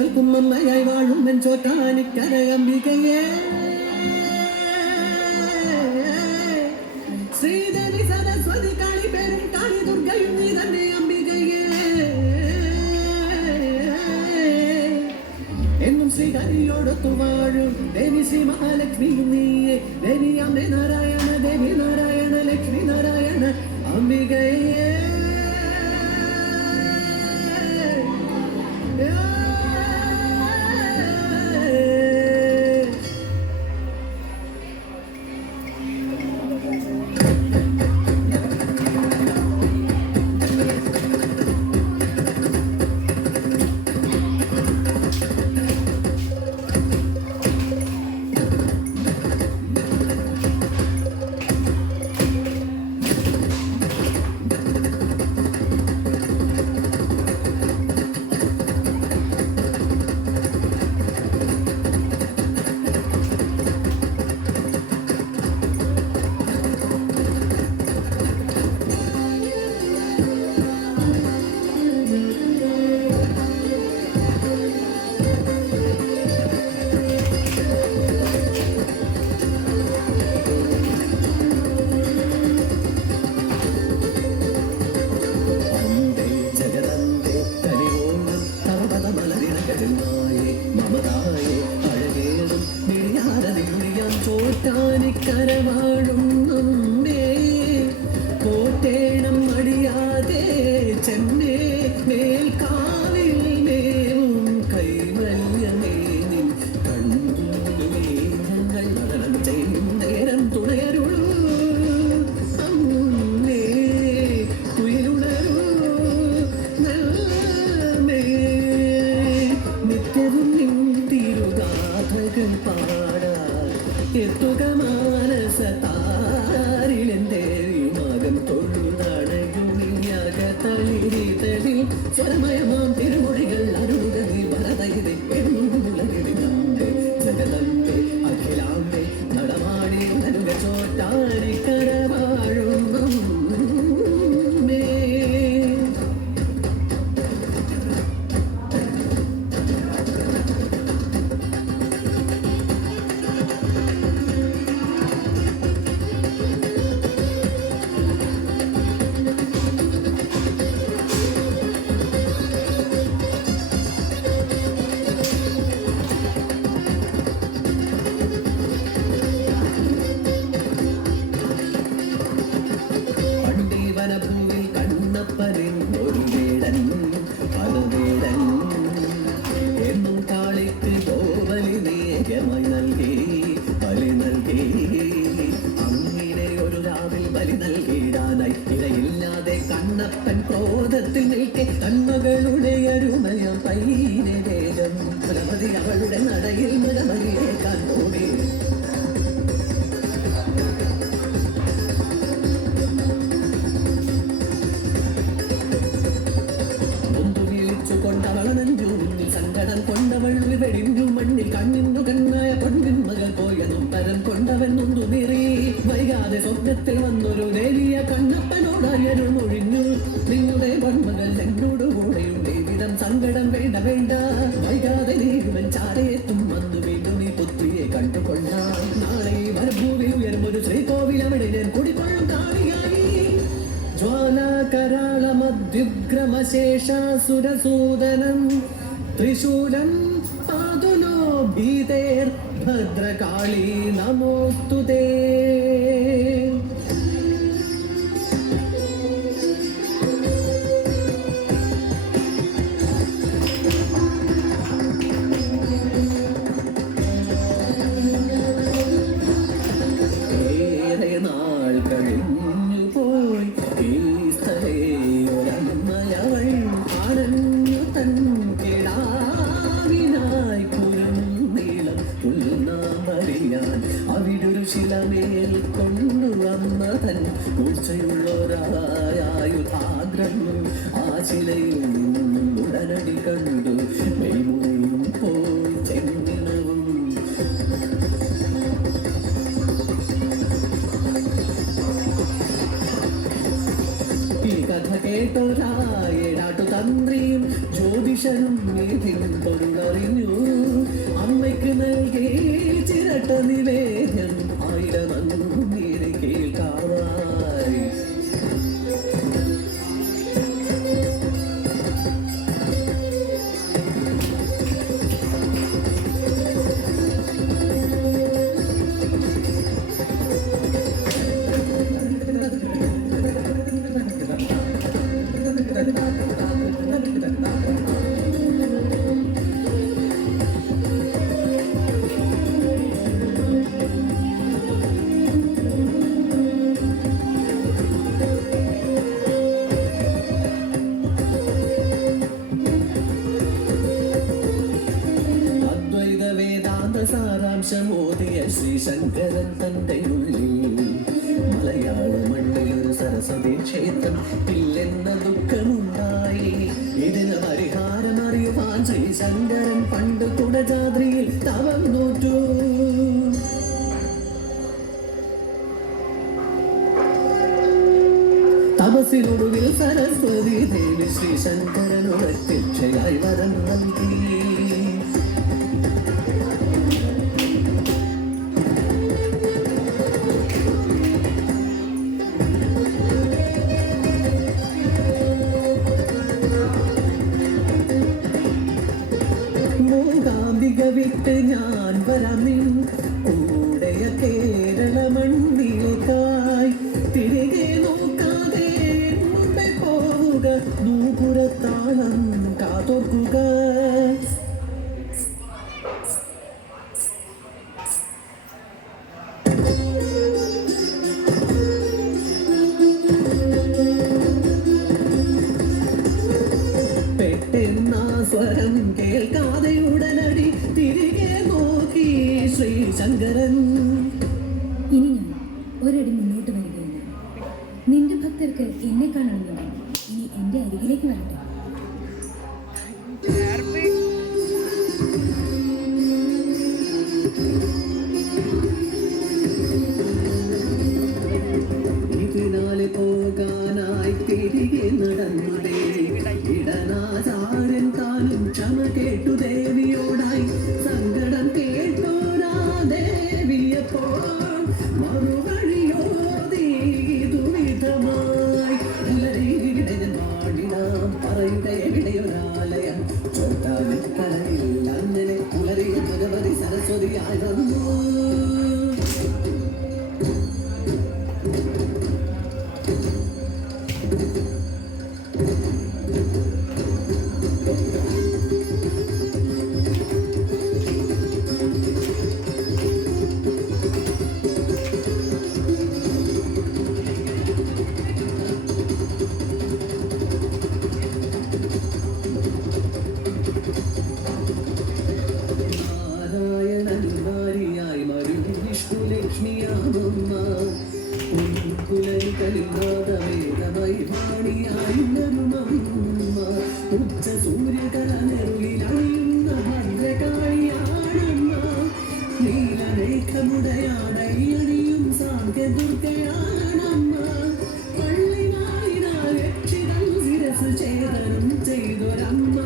ലോകങ്ങൾക്കും അമ്മയായി വാഴും ചോറ്റാനിക്കര അംബികയേ ശ്രീദേവി സരസ്വതി കാളി പേരും കാളി ദുർഗയും നീ തന്നെ അംബികയേ എന്നും ശ്രീഹരിയോടൊത്തു വാഴും ദേവി ശ്രീ മഹാലക്ഷ്മി നീയെ. ദേവി അമ്മ നാരായണ ദേവി നാരായണ ലക്ഷ്മി നാരായണ അംബികയേ ചോറ്റാനിക്കരവാഴും കോട്ടേണം നൽകി ബലി നൽകി. അങ്ങനെ ഒരു രാവിൽ ബലി നൽകിയിടാനായി ഇടയില്ലാതെ കണ്ണപ്പൻ ക്രോധത്തിൽ നിൽക്കെ കണ്ണുകളുടെ അരുമയ പൈനെ വേഗം. പ്രമതി അവളുടെ നടയിൽ മൃഗമതിയേക്കാൻ പോവേ. സുരസൂദനം ത്രിശൂലം പാതുലോ ഭീതേർ ഭദ്രകാളി നമോസ്തുതേ. തൻ മൂർച്ചയുള്ളൊരായുധാഗ്രം ആ ശിലയിൽ നിന്നും ഉടനടി കണ്ടു. മെയ്മുറിയും പോയി ചെന്നവും ഈ കഥ കേട്ടൊരായേടാട്ടു തന്ത്രിയും ജ്യോതിഷ മനുഷ്യനും നീതിൻ പൊരുളറിഞ്ഞു അമ്മയ്ക്ക് നൽകി ചിരട്ട നിവേദ്യം ആയിരം നീര് കേൾക്കാറായി ദുഃഖമുണ്ടായി. പണ്ട് തപസ്സിനൊടുവിൽ സരസ്വതി ദേവി ശ്രീശങ്കരനൊരത്യക്ഷയായി വരം നൽകി. മൂകാംബിക വിട്ട് ഞാൻ വരമിൻ കൂടയ കേരള മണ്ണിലേക്കായി തിരികെ നോക്കാതെ മുമ്പേ പോവുക. നൂപുരത്താളം കാതോർക്കുക. ഒരടി മുന്നോട്ട് വരികയില്ല നിന്റെ ഭക്തർക്ക് എന്നെ കാണണമെന്നുണ്ട് ഇനി എന്റെ അരികിലേക്ക് വരട്ടെ. ഇതിനാലെ പോകാനായി തിരികെ നടന്നതേ சொத்தாவின் கடலில் நான் நினை புலரிய சரஸ்வதி ஆய் നീലരേഖമുടയാടയണിയും സാന്ധ്യദുർഗയാണമ്മ പള്ളിനാളിനാൽ രക്ഷിതം ശിരസ് ചേതനം ചെയ്തൊരമ്മ